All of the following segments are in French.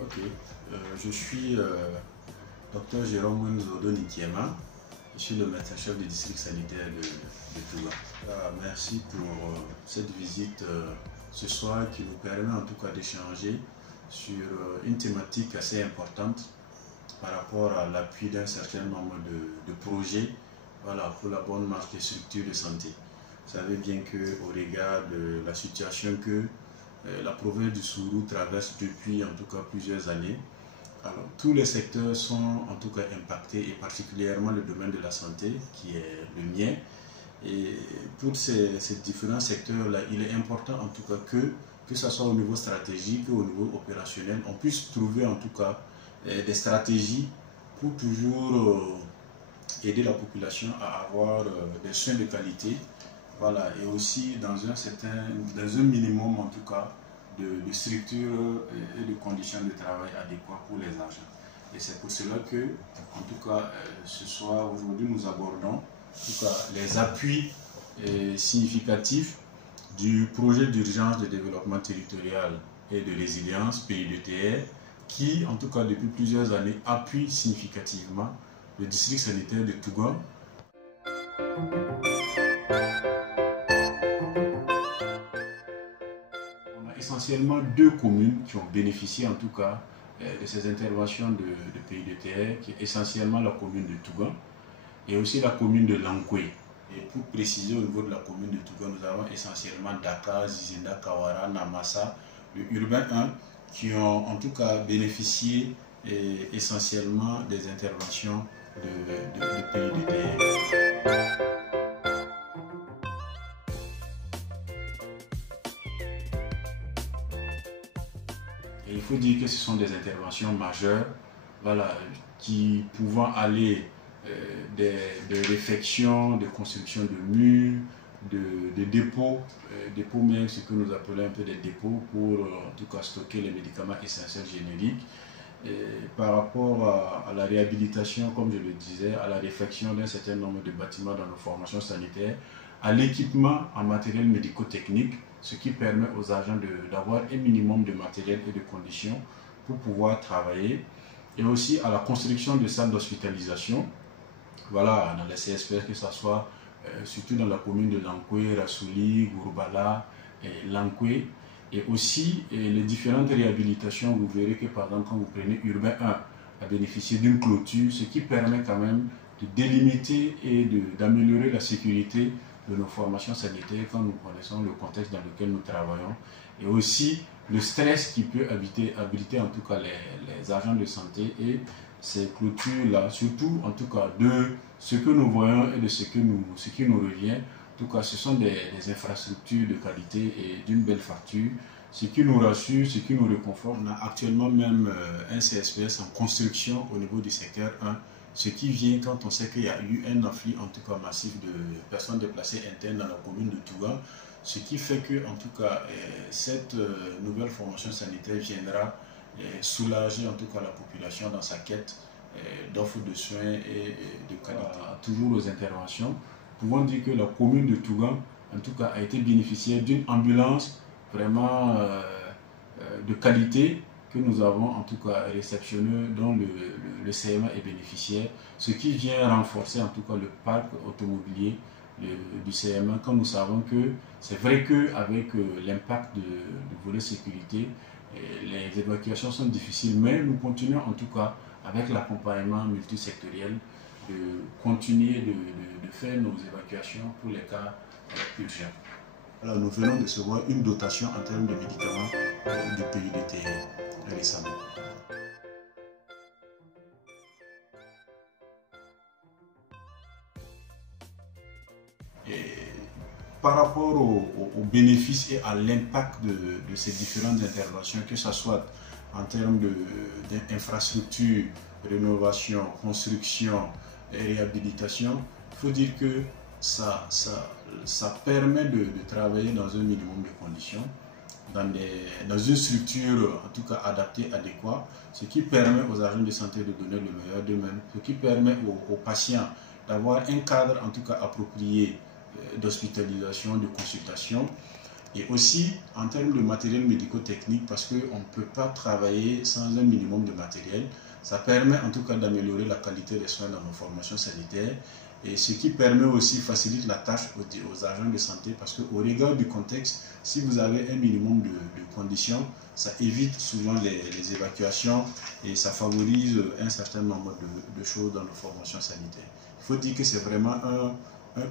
Ok, je suis Dr Jérôme Nzodo Nikiema. Je suis le médecin-chef du district sanitaire de Touga. Merci pour cette visite ce soir qui nous permet en tout cas d'échanger sur une thématique assez importante par rapport à l'appui d'un certain nombre de projets, voilà, pour la bonne marche des structures de santé. Vous savez bien qu'au regard de la situation que la province du Sourou traverse depuis en tout cas plusieurs années, alors, tous les secteurs sont en tout cas impactés, et particulièrement le domaine de la santé qui est le mien. Et pour ces différents secteurs-là, il est important en tout cas que ce soit au niveau stratégique, au niveau opérationnel, on puisse trouver en tout cas des stratégies pour toujours aider la population à avoir des soins de qualité, voilà, et aussi dans un minimum en tout cas de structures et de conditions de travail adéquates pour les agents. Et c'est pour cela que, en tout cas, ce soir, aujourd'hui, nous abordons en tout cas, les appuis significatifs du projet d'urgence de développement territorial et de résilience, PUDTR, qui, en tout cas, depuis plusieurs années, appuie significativement le district sanitaire de Touga. Essentiellement deux communes qui ont bénéficié en tout cas de ces interventions de PUDTR, qui est essentiellement la commune de Touga et aussi la commune de Lankwe. Et pour préciser, au niveau de la commune de Touga, nous avons essentiellement Dakar, Zizinda, Kawara, Namassa, le urbain 1, qui ont en tout cas bénéficié essentiellement des interventions de PUDTR. Et il faut dire que ce sont des interventions majeures, voilà, qui pouvant aller des réfections, de construction de murs, de dépôts, même ce que nous appelons un peu des dépôts pour en tout cas stocker les médicaments essentiels génériques. Et par rapport à la réhabilitation, comme je le disais, à la réfection d'un certain nombre de bâtiments dans nos formations sanitaires, à l'équipement en matériel médico-technique, ce qui permet aux agents d'avoir un minimum de matériel et de conditions pour pouvoir travailler, et aussi à la construction de salles d'hospitalisation, voilà, dans les CSPS, que ce soit surtout dans la commune de Lankwe, Rassouli, Gourbala et Lankwe, et aussi les différentes réhabilitations. Vous verrez que par exemple quand vous prenez Urbain 1 à bénéficier d'une clôture, ce qui permet quand même de délimiter et d'améliorer la sécurité de nos formations sanitaires quand nous connaissons le contexte dans lequel nous travaillons, et aussi le stress qui peut habiter en tout cas les agents de santé. Et ces clôtures-là, surtout en tout cas de ce que nous voyons et de ce qui nous revient, en tout cas ce sont des infrastructures de qualité et d'une belle facture, ce qui nous rassure, ce qui nous réconforte. On a actuellement même un CSPS en construction au niveau du secteur 1, ce qui vient quand on sait qu'il y a eu un afflux en tout cas massif de personnes déplacées internes dans la commune de Touga, ce qui fait que en tout cas cette nouvelle formation sanitaire viendra soulager en tout cas la population dans sa quête d'offres de soins et de qualité. Toujours aux interventions, nous pouvons dire que la commune de Touga en tout cas a été bénéficiaire d'une ambulance vraiment de qualité que nous avons en tout cas réceptionné, dont le CMA est bénéficiaire, ce qui vient renforcer en tout cas le parc automobilier du CMA, quand nous savons que c'est vrai qu'avec l'impact du volet sécurité, les évacuations sont difficiles, mais nous continuons en tout cas avec l'accompagnement multisectoriel de continuer de faire nos évacuations pour les cas urgents. Alors, nous venons de recevoir une dotation en termes de médicaments du PUDTR récemment. Et par rapport aux bénéfices et à l'impact de ces différentes interventions, que ce soit en termes d'infrastructures, rénovation, construction et réhabilitation, il faut dire que ça permet de travailler dans un minimum de conditions, dans une structure en tout cas adaptée, adéquate, ce qui permet aux agents de santé de donner le meilleur d'eux-mêmes, ce qui permet aux patients d'avoir un cadre en tout cas approprié d'hospitalisation, de consultation, Et aussi en termes de matériel médico-technique, parce qu'on ne peut pas travailler sans un minimum de matériel. Ça permet en tout cas d'améliorer la qualité des soins dans nos formations sanitaires, et ce qui permet aussi, facilite la tâche aux agents de santé, parce qu'au regard du contexte, si vous avez un minimum de conditions, ça évite souvent les évacuations et ça favorise un certain nombre de choses dans nos formations sanitaires. Il faut dire que c'est vraiment un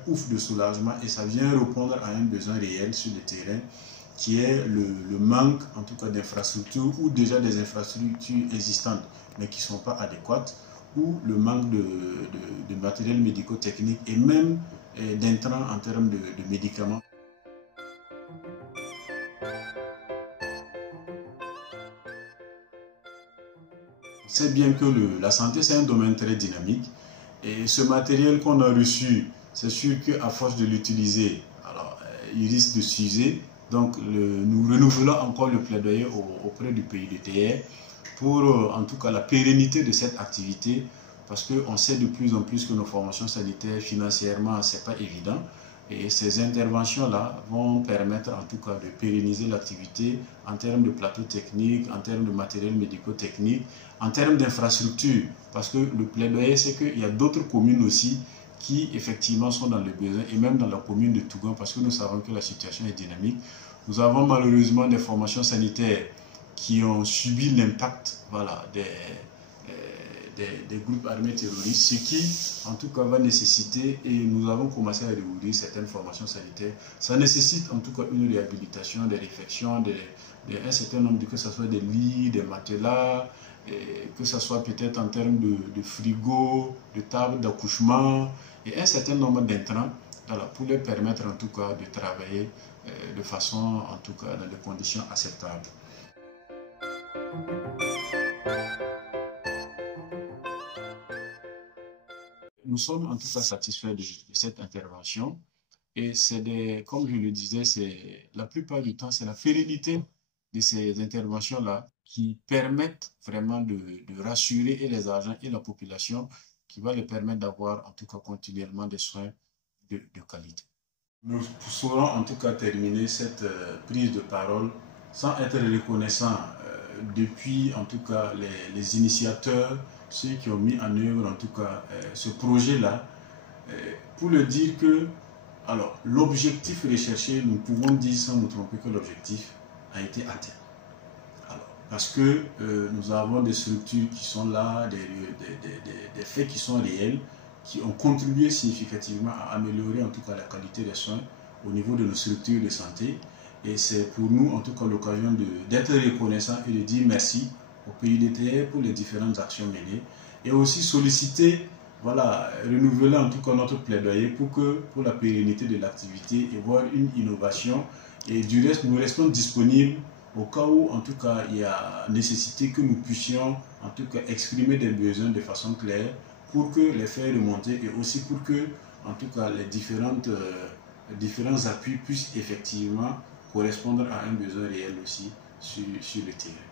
ouf de soulagement, et ça vient répondre à un besoin réel sur le terrain, qui est le manque en tout cas d'infrastructures, ou déjà des infrastructures existantes mais qui ne sont pas adéquates, ou le manque de matériel médico-technique et même d'intrants en termes de médicaments. On sait bien que la santé, c'est un domaine très dynamique, et ce matériel qu'on a reçu, c'est sûr qu'à force de l'utiliser, alors il risque de s'user. Donc nous renouvelons encore le plaidoyer auprès du PUDTR pour en tout cas la pérennité de cette activité, parce qu'on sait de plus en plus que nos formations sanitaires, financièrement, ce n'est pas évident. Et ces interventions-là vont permettre en tout cas de pérenniser l'activité en termes de plateau technique, en termes de matériel médico-technique, en termes d'infrastructure. Parce que le plaidoyer, c'est qu'il y a d'autres communes aussi qui effectivement sont dans le besoin, et même dans la commune de Tougan, parce que nous savons que la situation est dynamique. Nous avons malheureusement des formations sanitaires qui ont subi l'impact, voilà, des groupes armés terroristes, ce qui en tout cas va nécessiter, et nous avons commencé à réouvrir certaines formations sanitaires, ça nécessite en tout cas une réhabilitation, des réflexions, un certain nombre que ce soit des lits, des matelas, que ce soit peut-être en termes de frigo, de table d'accouchement, et un certain nombre d'intrants, voilà, pour leur permettre en tout cas de travailler de façon en tout cas dans des conditions acceptables. Nous sommes en tout cas satisfaits de cette intervention, et c'est comme je le disais, la plupart du temps, c'est la pérennité de ces interventions-là qui permettent vraiment de rassurer et les agents et la population, qui va les permettre d'avoir en tout cas continuellement des soins de qualité. Nous saurons en tout cas terminer cette prise de parole sans être reconnaissants depuis en tout cas les initiateurs, ceux qui ont mis en œuvre en tout cas ce projet-là, pour le dire que alors l'objectif recherché, nous pouvons dire sans nous tromper que l'objectif a été atteint. Alors, parce que nous avons des structures qui sont là, des faits qui sont réels, qui ont contribué significativement à améliorer en tout cas la qualité des soins au niveau de nos structures de santé. Et c'est pour nous en tout cas l'occasion d'être reconnaissant et de dire merci au PUDTR pour les différentes actions menées, et aussi solliciter, voilà, renouveler en tout cas notre plaidoyer pour la pérennité de l'activité et voir une innovation. Et du reste, nous restons disponibles au cas où en tout cas il y a nécessité que nous puissions en tout cas exprimer des besoins de façon claire, pour que les faire remonter, et aussi pour que en tout cas les différents appuis puissent effectivement correspondre à un besoin réel aussi sur le terrain.